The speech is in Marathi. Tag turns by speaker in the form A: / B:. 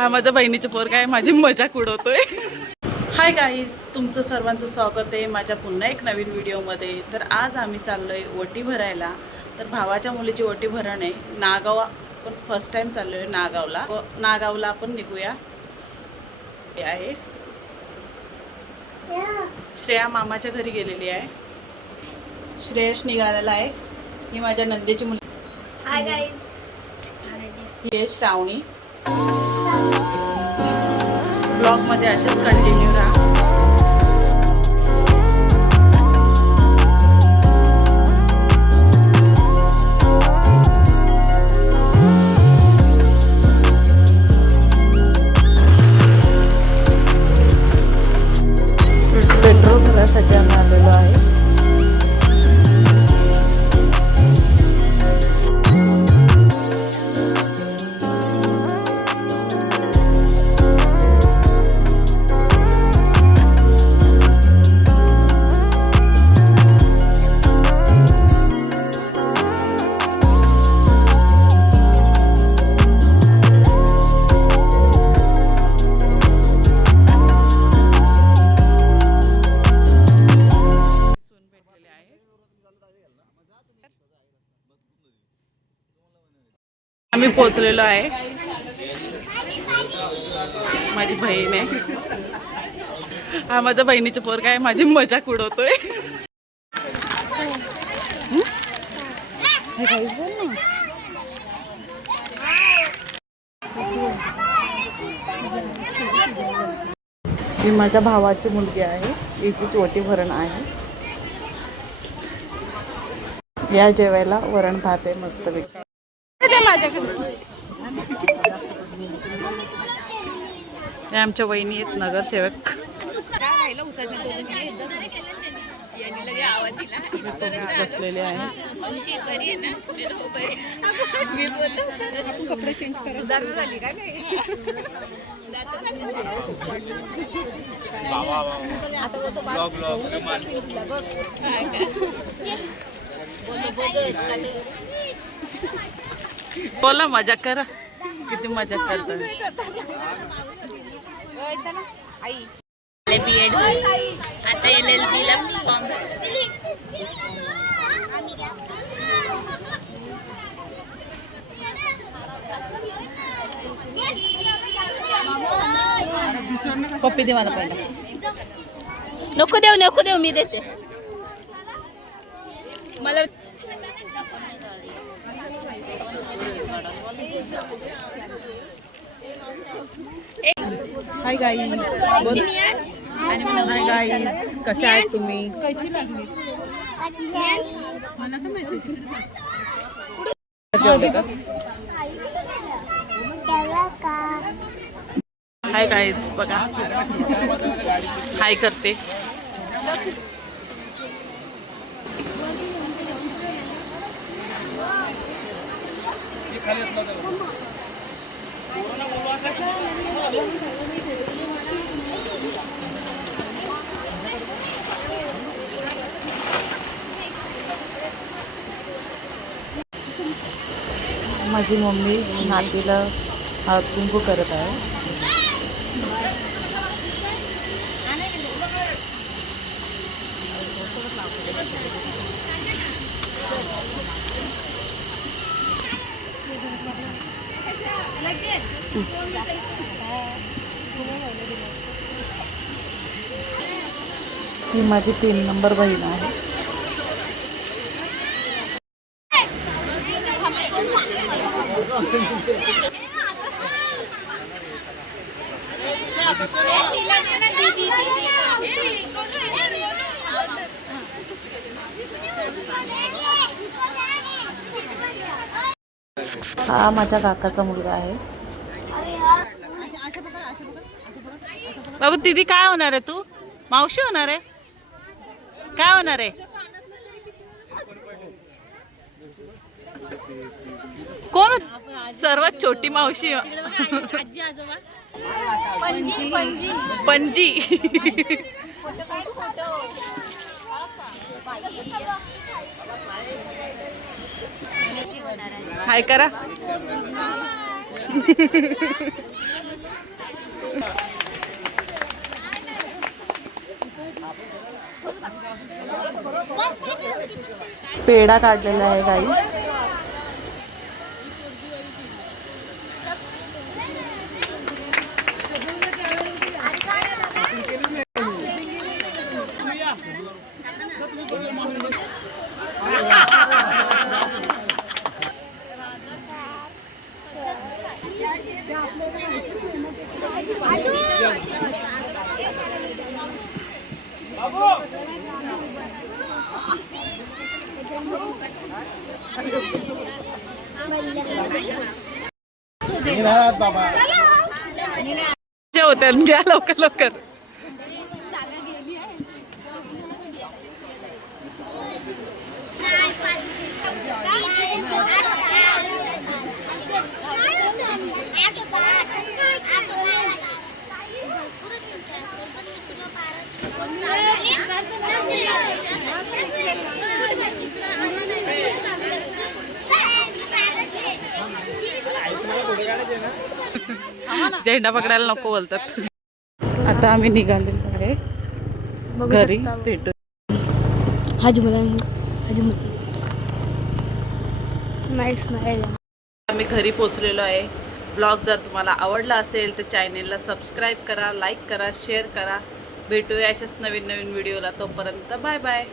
A: हा माझ्या बहिणीचं पोरगा आहे माझी मजाक उडवतोय हाय गाईज तुमचं सर्वांचं स्वागत आहे माझ्या पुन्हा एक नवीन व्हिडिओमध्ये. तर आज आम्ही चाललो आहे ओटी भरायला. तर भावाच्या मुलीची ओटी भरण आहे. नागाव आपण फर्स्ट टाईम चाललो आहे नागावला. व नागावला आपण निघूया. हे आहे. श्रेया मामाच्या घरी गेलेली आहे. श्रेयश निघालेला आहे. ही माझ्या नंदेची मुलगी.
B: हाय गाईज
A: ही आहे श्रावणी. ब्लॉगमध्ये असेच कंटिन्यू राहा. आम्ही पोचलेलो आहे. माझी बहीण आहे. हा माझ्या बहिणीचं पोर आहे. माझी मजाक उडवतोय ही माझ्या भावाची मुलगी आहे. हिचीच ओटी भरण आहे. या जेवायला वरण भात आहे मस्त माझ्याकडे. आमच्या वहिनी आहेत नगरसेवक. बसलेले आहे बोला मजा करा. किती मजा करता.
B: बी एड आता एल एल बीला फॉर्म
A: पप्पी दे मला पहिला.
B: नको देऊ नको देऊ मी देते. मला
A: हाय गाईज आणि हाय गाईज कशा आहेत तुम्ही? हाय गाईज बघा. हाय करते. माझी मम्मी नातीला हळद कुंकू करत आहे. ही माझी तीन नंबर बहीण आहे. हा माझ्या काकाचा मुलगा आहे. बाबू दीदी काय होणार आहे तू? मावशी होणार आहे? काय होणार आहे? कोण? सर्वात छोटी मावशी. पणजी हाय करा. पेढा काढलेला आहे काही होत्या द्या लवकर लवकर झेंडा पकडायला नको बोलतात. आता आम्ही निघालेलो आहे. घरी भेटू.
B: हाजी मला हाजी नाईस नाही
A: आम्ही घरी पोचलेलो आहे. ब्लॉग जर तुम्हाला आवडला असेल तर चॅनेलला सबस्क्राईब करा लाईक करा शेअर करा. भेटूया अशाच नवीन नवीन व्हिडिओला तोपर्यंत बाय बाय